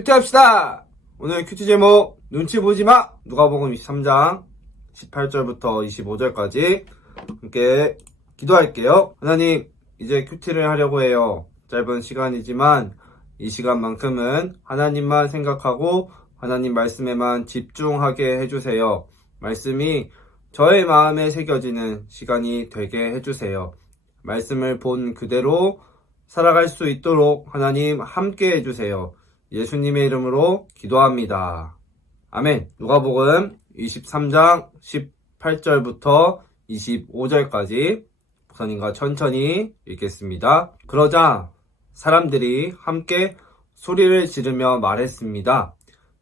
큐티합시다! 오늘 큐티 제목 눈치 보지마! 누가복음 23장 18절부터 25절까지 함께 기도할게요. 하나님, 이제 큐티를 하려고 해요. 짧은 시간이지만 이 시간만큼은 하나님만 생각하고 하나님 말씀에만 집중하게 해주세요. 말씀이 저의 마음에 새겨지는 시간이 되게 해주세요. 말씀을 본 그대로 살아갈 수 있도록 하나님 함께 해주세요. 예수님의 이름으로 기도합니다. 아멘. 누가복음 23장 18절부터 25절까지 목사님과 천천히 읽겠습니다. 그러자 사람들이 함께 소리를 지르며 말했습니다.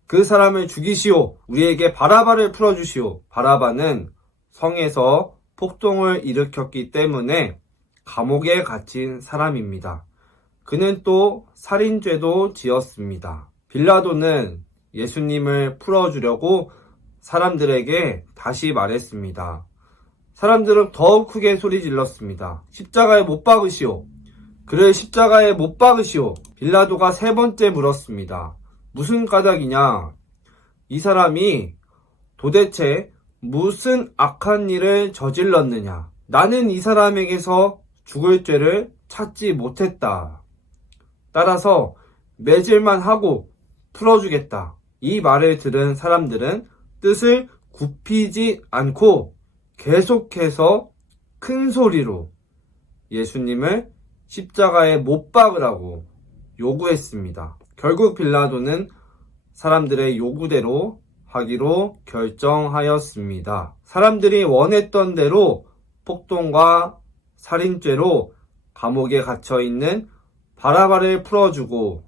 그 사람을 죽이시오. 우리에게 바라바를 풀어주시오. 바라바는 성에서 폭동을 일으켰기 때문에 감옥에 갇힌 사람입니다. 그는 또 살인죄도 지었습니다. 빌라도는 예수님을 풀어주려고 사람들에게 다시 말했습니다. 사람들은 더욱 크게 소리 질렀습니다. 십자가에 못 박으시오. 그를 십자가에 못 박으시오. 빌라도가 세 번째 물었습니다. 무슨 까닭이냐? 이 사람이 도대체 무슨 악한 일을 저질렀느냐? 나는 이 사람에게서 죽을 죄를 찾지 못했다. 따라서 매질만 하고 풀어주겠다. 이 말을 들은 사람들은 뜻을 굽히지 않고 계속해서 큰 소리로 예수님을 십자가에 못 박으라고 요구했습니다. 결국 빌라도는 사람들의 요구대로 하기로 결정하였습니다. 사람들이 원했던 대로 폭동과 살인죄로 감옥에 갇혀있는 바라바를 풀어주고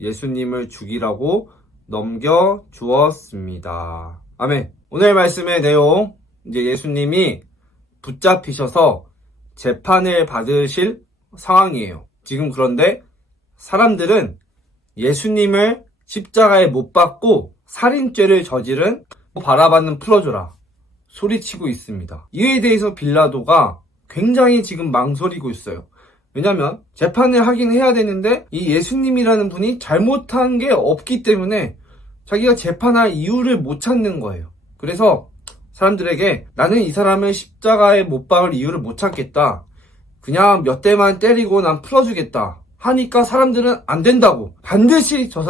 예수님을 죽이라고 넘겨주었습니다. 아멘. 오늘 말씀의 내용, 이제 예수님이 붙잡히셔서 재판을 받으실 상황이에요. 지금 그런데 사람들은 예수님을 십자가에 못 박고 살인죄를 저지른 바라바는 풀어줘라 소리치고 있습니다. 이에 대해서 빌라도가 굉장히 지금 망설이고 있어요. 왜냐면 재판을 하긴 해야 되는데 이 예수님이라는 분이 잘못한 게 없기 때문에 자기가 재판할 이유를 못 찾는 거예요. 그래서 사람들에게 나는 이 사람을 십자가에 못 박을 이유를 못 찾겠다. 그냥 몇 대만 때리고 난 풀어주겠다. 하니까 사람들은 안 된다고. 반드시 저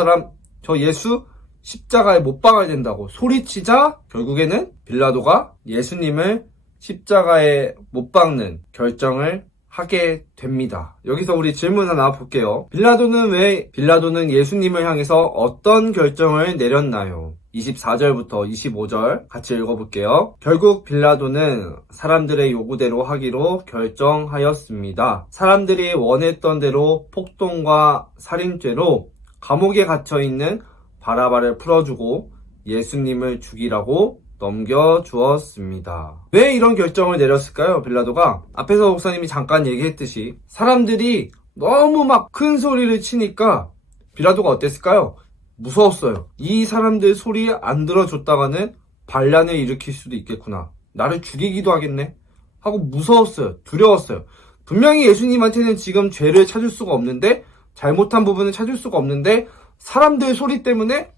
예수 십자가에 못 박아야 된다고 소리치자 결국에는 빌라도가 예수님을 십자가에 못 박는 결정을 하게 됩니다. 여기서 우리 질문 하나 볼게요. 빌라도는 예수님을 향해서 어떤 결정을 내렸나요? 24절부터 25절 같이 읽어볼게요. 결국 빌라도는 사람들의 요구대로 하기로 결정하였습니다. 사람들이 원했던 대로 폭동과 살인죄로 감옥에 갇혀있는 바라바를 풀어주고 예수님을 죽이라고 넘겨주었습니다. 왜 이런 결정을 내렸을까요? 빌라도가 앞에서 목사님이 잠깐 얘기했듯이 사람들이 너무 막 큰 소리를 치니까 빌라도가 어땠을까요? 무서웠어요. 이 사람들 소리 안 들어줬다가는 반란을 일으킬 수도 있겠구나. 나를 죽이기도 하겠네 하고 무서웠어요. 두려웠어요. 분명히 예수님한테는 지금 죄를 찾을 수가 없는데 잘못한 부분을 찾을 수가 없는데 사람들 소리 때문에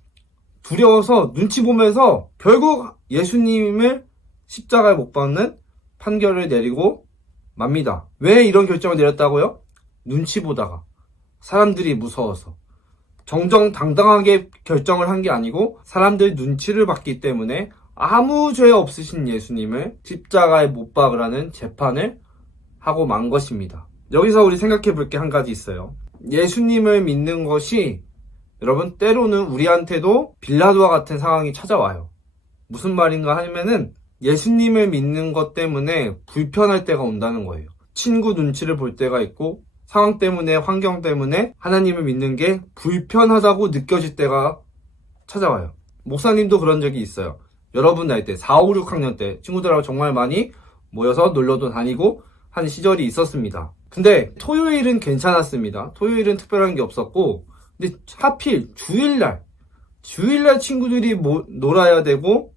두려워서 눈치 보면서 결국 예수님을 십자가에 못 박는 판결을 내리고 맙니다. 왜 이런 결정을 내렸다고요? 눈치 보다가 사람들이 무서워서 정정당당하게 결정을 한 게 아니고 사람들 눈치를 봤기 때문에 아무 죄 없으신 예수님을 십자가에 못 박으라는 재판을 하고 만 것입니다. 여기서 우리 생각해 볼 게 한 가지 있어요. 예수님을 믿는 것이 여러분 때로는 우리한테도 빌라도와 같은 상황이 찾아와요. 무슨 말인가 하면은 예수님을 믿는 것 때문에 불편할 때가 온다는 거예요. 친구 눈치를 볼 때가 있고 상황 때문에 환경 때문에 하나님을 믿는 게 불편하다고 느껴질 때가 찾아와요. 목사님도 그런 적이 있어요. 여러분 나이 때 4, 5, 6학년 때 친구들하고 정말 많이 모여서 놀러도 다니고 한 시절이 있었습니다. 근데 토요일은 괜찮았습니다. 토요일은 특별한 게 없었고 근데 하필 주일날 친구들이 놀아야 되고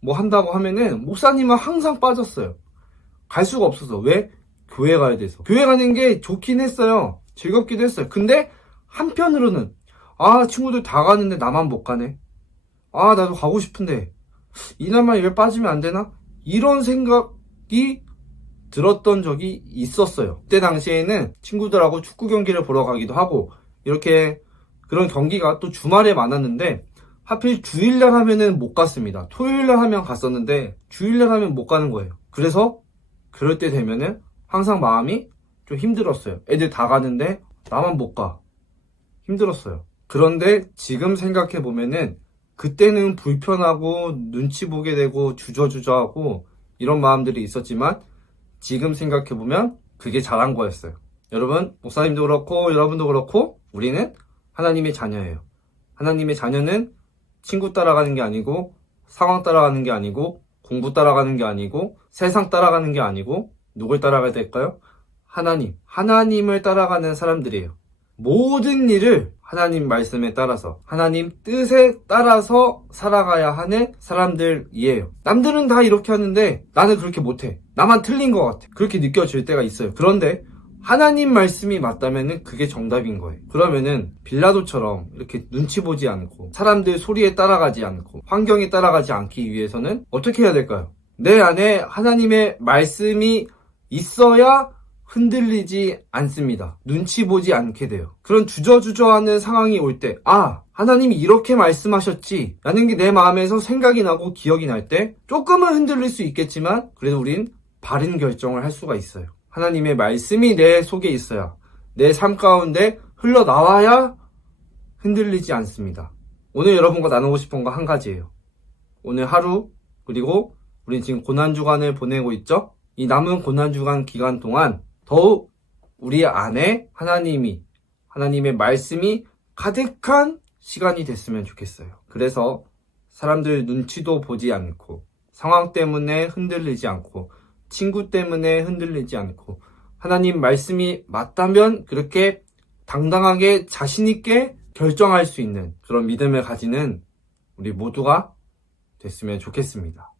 뭐 한다고 하면은 목사님은 항상 빠졌어요. 갈 수가 없어서. 왜? 교회 가야 돼서. 교회 가는 게 좋긴 했어요. 즐겁기도 했어요. 근데 한편으로는 아, 친구들 다 가는데 나만 못 가네. 아, 나도 가고 싶은데 이날만 왜 빠지면 안 되나? 이런 생각이 들었던 적이 있었어요. 그때 당시에는 친구들하고 축구 경기를 보러 가기도 하고 이렇게 그런 경기가 또 주말에 많았는데 하필 주일날 하면은 못 갔습니다. 토요일날 하면 갔었는데 주일날 하면 못 가는 거예요. 그래서 그럴 때 되면은 항상 마음이 좀 힘들었어요. 애들 다 가는데 나만 못 가. 힘들었어요. 그런데 지금 생각해 보면은 그때는 불편하고 눈치 보게 되고 주저주저하고 이런 마음들이 있었지만 지금 생각해 보면 그게 잘한 거였어요. 여러분, 목사님도 그렇고 여러분도 그렇고 우리는 하나님의 자녀예요. 하나님의 자녀는 친구 따라가는 게 아니고 상황 따라가는 게 아니고 공부 따라가는 게 아니고 세상 따라가는 게 아니고 누굴 따라가야 될까요? 하나님을 따라가는 사람들이에요. 모든 일을 하나님 말씀에 따라서 하나님 뜻에 따라서 살아가야 하는 사람들이에요. 남들은 다 이렇게 하는데 나는 그렇게 못해. 나만 틀린 것 같아. 그렇게 느껴질 때가 있어요. 그런데 하나님 말씀이 맞다면은 그게 정답인 거예요. 그러면은 빌라도처럼 이렇게 눈치 보지 않고 사람들 소리에 따라가지 않고 환경에 따라가지 않기 위해서는 어떻게 해야 될까요? 내 안에 하나님의 말씀이 있어야 흔들리지 않습니다. 눈치 보지 않게 돼요. 그런 주저주저하는 상황이 올 때, 아, 하나님이 이렇게 말씀하셨지 라는 게 내 마음에서 생각이 나고 기억이 날 때 조금은 흔들릴 수 있겠지만 그래도 우린 바른 결정을 할 수가 있어요. 하나님의 말씀이 내 속에 있어야 내 삶 가운데 흘러나와야 흔들리지 않습니다. 오늘 여러분과 나누고 싶은 거 한 가지예요. 오늘 하루 그리고 우린 지금 고난주간을 보내고 있죠? 이 남은 고난주간 기간 동안 더욱 우리 안에 하나님의 말씀이 가득한 시간이 됐으면 좋겠어요. 그래서 사람들 눈치도 보지 않고 상황 때문에 흔들리지 않고 친구 때문에 흔들리지 않고 하나님 말씀이 맞다면 그렇게 당당하게 자신 있게 결정할 수 있는 그런 믿음을 가지는 우리 모두가 됐으면 좋겠습니다.